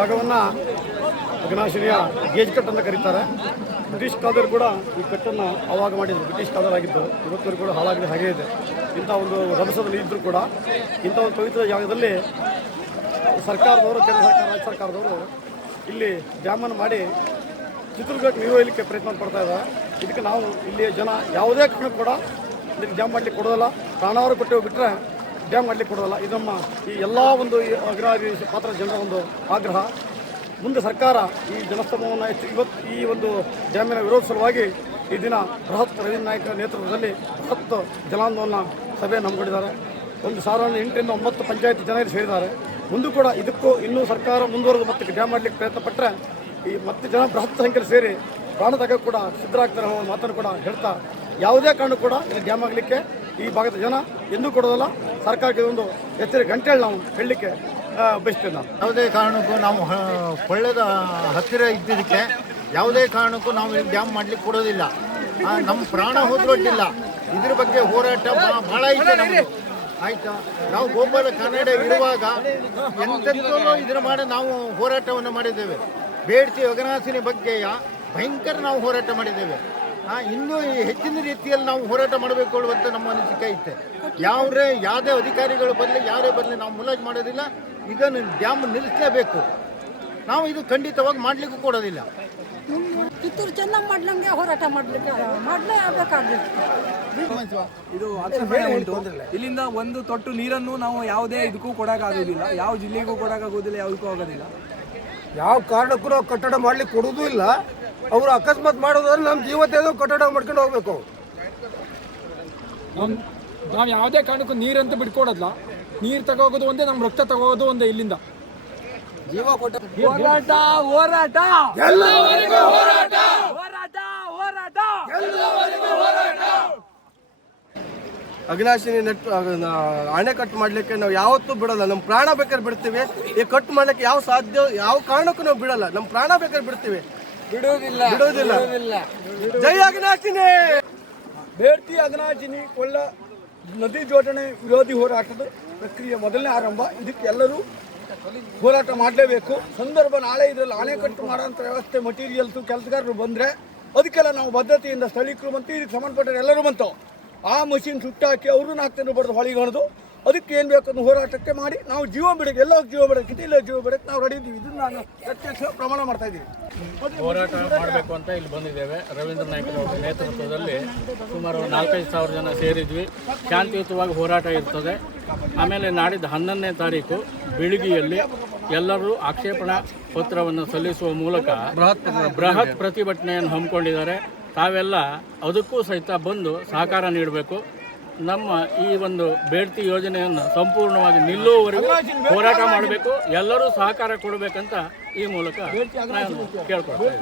ಜಾಗವನ್ನು ಅಘನಾಶಿನಿಯ gauge cut ಅಂತ ಕರೀತಾರೆ. ಬ್ರಿಟಿಷ್ ಕಾಲದಲ್ಲಿ ಕೂಡ ಈ ಕಟ್ಟನ್ನು ಆವಾಗ ಮಾಡಿದ್ರು. ಬ್ರಿಟಿಷ್ ಕಾಲದಾಗಿದ್ದು ಇವತ್ತೂ ಕೂಡ ಹಾಳಾಗಿದೆ ಹಾಗೇ ಇದೆ. ಇಂಥ ಒಂದು ರಭಸದಲ್ಲಿ ಇದ್ದರೂ ಕೂಡ ಇಂಥ ಒಂದು ಪವಿತ್ರ ಜಾಗದಲ್ಲಿ ಸರ್ಕಾರದವರು, ಕೇಂದ್ರ ಸರ್ಕಾರ, ರಾಜ್ಯ ಸರ್ಕಾರದವರು ಇಲ್ಲಿ ಡ್ಯಾಮನ್ನು ಮಾಡಿ ಚಿತ್ರದುರ್ಗಕ್ಕೆ ನಿರ್ವಹಿಸಲಿಕ್ಕೆ ಪ್ರಯತ್ನ ಪಡ್ತಾ ಇದ್ದಾರೆ. ಇದಕ್ಕೆ ನಾವು ಇಲ್ಲಿಯ ಜನ ಯಾವುದೇ ಕಾರಣಕ್ಕೂ ಕೂಡ ಇದಕ್ಕೆ ಡ್ಯಾಮ್ ಮಾಡಲಿಕ್ಕೆ ಕೊಡೋದಲ್ಲ. ಪ್ರಾಣಾವರು ಕೊಟ್ಟು ಬಿಟ್ಟರೆ ಡ್ಯಾಮ್ ಮಾಡಲಿಕ್ಕೆ ಕೊಡೋದಲ್ಲ. ಇದು ನಮ್ಮ ಈ ಎಲ್ಲ ಒಂದು ಅಗ್ರಹಾರಿ ಪಾತ್ರ ಜನರ ಒಂದು ಆಗ್ರಹ. ಮುಂದೆ ಸರ್ಕಾರ ಈ ಜನಸ್ತಂಭವನ್ನು ಇವತ್ತು ಈ ಒಂದು ಡ್ಯಾಮಿನ ವಿರೋಧ ಸಲುವಾಗಿ ಈ ದಿನ ಬೃಹತ್ ರವೀಂದ್ರ ನಾಯ್ಕ ನೇತೃತ್ವದಲ್ಲಿ ಬೃಹತ್ ಜನಾಂದೋಲನ ಸಭೆ ಹಮ್ಮಿಕೊಂಡಿದ್ದಾರೆ. 1808 ರಿಂದ 9 ಪಂಚಾಯತ್ ಜನರು ಸೇರಿದ್ದಾರೆ. ಮುಂದೂ ಕೂಡ ಇದಕ್ಕೂ ಇನ್ನೂ ಸರ್ಕಾರ ಮುಂದುವರೆದು ಮತ್ತೆ ಡ್ಯಾಮ್ ಮಾಡಲಿಕ್ಕೆ ಪ್ರಯತ್ನ ಪಟ್ಟರೆ ಈ ಮತ್ತೆ ಜನ ಬೃಹತ್ ಸಂಖ್ಯೆಯಲ್ಲಿ ಸೇರಿ ಪ್ರಾಣ ತಗ ಕೂಡ ಸಿದ್ಧರಾಗ್ತಾರೆ ಅನ್ನೋ ಮಾತನ್ನು ಕೂಡ ಹೇಳ್ತಾ, ಯಾವುದೇ ಕಾರಣ ಕೂಡ ಇಲ್ಲಿ ಡ್ಯಾಮ್ ಆಗಲಿಕ್ಕೆ ಈ ಭಾಗದ ಜನ ಎಂದೂ ಕೊಡೋದಲ್ಲ. ಸರ್ಕಾರಕ್ಕೆ ಒಂದು ಎಚ್ಚರಿಕೆ ಗಂಟೆಗಳು ನಾವು ಹೇಳಲಿಕ್ಕೆ ಬಯಸ್ತೇವೆ. ನಾವು ಯಾವುದೇ ಕಾರಣಕ್ಕೂ ನಾವು ಕೊಳ್ಳದ ಹತ್ತಿರ ಇದ್ದಿದ್ದಕ್ಕೆ ಯಾವುದೇ ಕಾರಣಕ್ಕೂ ನಾವು ಇಲ್ಲಿ ಡ್ಯಾಮ್ ಮಾಡಲಿಕ್ಕೆ ಕೊಡೋದಿಲ್ಲ. ನಮ್ಮ ಪ್ರಾಣ ಹೋದ್ರೊಡ್ಡಿಲ್ಲ. ಇದ್ರ ಬಗ್ಗೆ ಹೋರಾಟ ಭಾಳ ಐತೆ ನಮ್ಮದು. ಆಯಿತಾ, ನಾವು ಗೋಪಾಲ ಕನ್ನಡ ಇರುವಾಗ ಎಂತೆಂಥೋ ಇದ್ರ ಮಾಡಿ ನಾವು ಹೋರಾಟವನ್ನು ಮಾಡಿದ್ದೇವೆ. ಬೇಡ್ತಿ ಅಘನಾಶಿನಿ ಬಗ್ಗೆ ಭಯಂಕರ ನಾವು ಹೋರಾಟ ಮಾಡಿದ್ದೇವೆ. ಇನ್ನೂ ಹೆಚ್ಚಿನ ರೀತಿಯಲ್ಲಿ ನಾವು ಹೋರಾಟ ಮಾಡಬೇಕು ಅನ್ನುವಂಥ ನಮ್ಮ ಅನಿಸಿಕೆ ಐತೆ. ಯಾವುದೇ ಅಧಿಕಾರಿಗಳು ಬರಲಿ, ಯಾರೇ ಬರಲಿ, ನಾವು ಮುಲಾಜ್ ಮಾಡೋದಿಲ್ಲ. ಇದನ್ನು ಡ್ಯಾಮ್ ನಿಲ್ಲಿಸಲೇಬೇಕು. ನಾವು ಇದು ಖಂಡಿತವಾಗಿ ಮಾಡಲಿಕ್ಕೂ ಕೊಡೋದಿಲ್ಲ. ಕಿತ್ತೂರು ಚೆನ್ನಮ್ಮ ಮಾಡ್ಲಂಗೆ ಹೋರಾಟ ಮಾಡಲೇಬೇಕಾಗಿತ್ತು. ಇದು ಆಕ್ಷೇಪಣೆ ಉಂಟು. ಇಲ್ಲಿಂದ ಒಂದು ತೊಟ್ಟು ನೀರನ್ನು ನಾವು ಯಾವುದೇ ಇದಕ್ಕೂ ಕೊಡೋಕ್ಕಾಗೋದಿಲ್ಲ, ಯಾವ ಜಿಲ್ಲೆಗೂ ಕೊಡೋಕ್ಕಾಗೋದಿಲ್ಲ, ಯಾವುದಕ್ಕೂ ಆಗೋದಿಲ್ಲ. ಯಾವ ಕಾರಣಕ್ಕೂ ನಾವು ಕಟ್ಟಡ ಮಾಡ್ಲಿಕ್ಕೆ ಕೊಡೋದು ಇಲ್ಲ. ಅವರು ಅಕಸ್ಮಾತ್ ಮಾಡೋದಾದ್ರೆ ನಮ್ಮ ಜೀವತ್ತೇನೋ ಕಟ್ಟಡ ಮಾಡ್ಕೊಂಡು ಹೋಗ್ಬೇಕು. ನಾವು ಯಾವುದೇ ಕಾರಣಕ್ಕೂ ನೀರಂತ ಬಿಟ್ಕೊಡೋದಿಲ್ಲ. ನೀರು ತಗೋಗೋದು ಒಂದೇ, ನಮ್ಮ ರಕ್ತ ತಗೋದು ಒಂದೇ. ಇಲ್ಲಿಂದ ಜೀವ ಕೊಟ್ಟ ಹೋರಾಟ ಹೋರಾಟ ಎಲ್ಲವರೆಗೂ ಹೋರಾಟ, ಹೋರಾಟ ಹೋರಾಟ ಹೋರಾಟ. ಅಘನಾಶಿನಿ ಅಣೆಕಟ್ಟು ಮಾಡ್ಲಿಕ್ಕೆ ನಾವು ಯಾವತ್ತೂ ಬಿಡಲ್ಲ. ನಮ್ಮ ಪ್ರಾಣ ಬೇಕಾದ್ರೆ ಬಿಡ್ತೀವಿ. ಈ ಕಟ್ಟು ಮಾಡ್ಲಿಕ್ಕೆ ಯಾವ ಕಾರಣಕ್ಕೂ ನಾವು ಬಿಡಲ್ಲ. ನಮ್ಮ ಪ್ರಾಣ ಬೇಕಾದ್ರೆ ಬಿಡ್ತೀವಿ, ಬಿಡುವುದಿಲ್ಲ. ಜೈ ಅಘನಾಶಿನಿ. ಬೇಡ್ತಿ ಅಘನಾಶಿನಿ ಕೊಳ್ಳ ನದಿ ಜೋಡಣೆ ವಿರೋಧಿ ಹೋರಾಟದ ಪ್ರಕ್ರಿಯೆ ಮೊದಲನೇ ಆರಂಭ. ಇದಕ್ಕೆ ಎಲ್ಲರೂ ಹೋರಾಟ ಮಾಡಲೇಬೇಕು. ಸಂದರ್ಭ ನಾಳೆ ಇದರಲ್ಲಿ ಅಣೆಕಟ್ಟು ಮಾಡೋಂಥ ವ್ಯವಸ್ಥೆ, ಮಟೀರಿಯಲ್ಸು, ಕೆಲಸಗಾರರು ಬಂದರೆ ಅದಕ್ಕೆಲ್ಲ ನಾವು ಬದ್ಧತೆಯಿಂದ ಸ್ಥಳೀಕರು ಬಂತು, ಇದಕ್ಕೆ ಸಂಬಂಧಪಟ್ಟ ಎಲ್ಲರೂ ಬಂತು. ಆ ಮಷೀನ್ ಸುಟ್ಟಾಕಿ ಅವ್ರನ್ನ ಹಾಕ್ತಾನೆ ಬಡ್ದು ಹೊಳಿಗಣದು. ಅದಕ್ಕೆ ಏನು ಬೇಕು ಅನ್ನೋ ಹೋರಾಟಕ್ಕೆ ಮಾಡಿ ನಾವು ಜೀವ ಬಿಡಕ್ಕೆ, ಎಲ್ಲೋ ಜೀವ ಬಿಡಕ್ಕೆ, ಇಲ್ಲ ಜೀವ ಬಿಡಕ್ಕೆ ನಾವು ರೆಡಿ ಇದ್ದೀವಿ. ಇದನ್ನು ನಾನು ಪ್ರತ್ಯಕ್ಷ ಪ್ರಮಾಣ ಮಾಡ್ತಾ ಇದ್ದೀವಿ. ಹೋರಾಟ ಮಾಡಬೇಕು ಅಂತ ಇಲ್ಲಿ ಬಂದಿದ್ದೇವೆ. ರವೀಂದ್ರ ನಾಯ್ಕ ಅವರ ನೇತೃತ್ವದಲ್ಲಿ ಸುಮಾರು 4-5 ಸಾವಿರ ಜನ ಸೇರಿದ್ವಿ. ಶಾಂತಿಯುತವಾಗಿ ಹೋರಾಟ ಇರ್ತದೆ. ಆಮೇಲೆ ನಾಡಿದ್ದು 11ನೇ ತಾರೀಕು ಬೆಳಗ್ಗೆಯಲ್ಲಿ ಎಲ್ಲರೂ ಆಕ್ಷೇಪಣಾ ಪತ್ರವನ್ನು ಸಲ್ಲಿಸುವ ಮೂಲಕ ಬೃಹತ್ ಪ್ರತಿಭಟನೆಯನ್ನು ಹಮ್ಮಿಕೊಂಡಿದ್ದಾರೆ. ತಾವೆಲ್ಲ ಅದಕ್ಕೂ ಸಹಿತ ಬಂದು ಸಹಕಾರ ನೀಡಬೇಕು. ನಮ್ಮ ಈ ಒಂದು ಬೇಡ್ತಿ ಯೋಜನೆಯನ್ನು ಸಂಪೂರ್ಣವಾಗಿ ನಿಲ್ಲುವವರೆಗೂ ಹೋರಾಟ ಮಾಡಬೇಕು. ಎಲ್ಲರೂ ಸಹಕಾರ ಕೊಡಬೇಕಂತ ಈ ಮೂಲಕ ನಾನು ಕೇಳ್ಕೊಳ್ತೇನೆ.